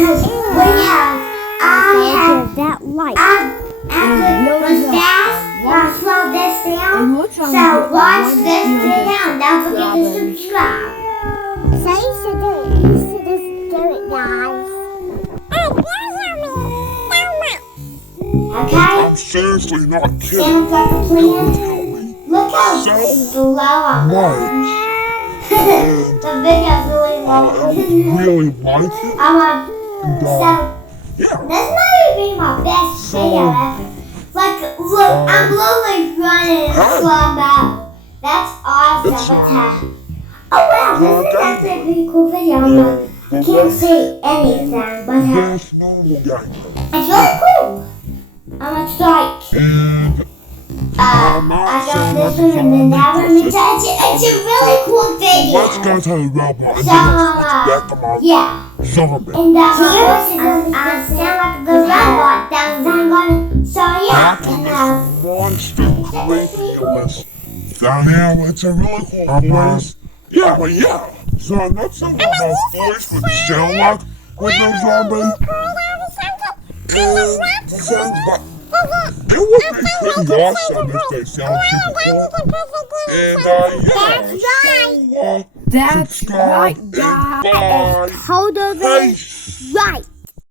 because I have that light. after was fast. I slow this down. So watch this video. Don't forget to subscribe. So you should do it. You should just do it, guys. Okay? I'm seriously not kidding. Sounds like a plan. Tell me Look how so low I'm much. The video's really long. I really like it. So Yeah. this might be my best video ever. Like, look, I'm literally running in slow mo. That's awesome. Oh wow, this is actually a pretty cool video. Like, I can't see anything, but Yes, normal game. it's really cool. It's like, I got this one and then that one. It's a really cool video. Let's go to the robot. So, yeah. Zombie. And my voice I sound like the robot that was going. So yeah, and Monster Creatureless. So now it's a really cool voice. Yeah, but yeah. So that's what my voice would sound like with a zombie. And sounds like it would be pretty awesome if they sound super cool. And yeah. That's right. Subscribe. That's right, guys. Bye. Hold over. Peace. Right.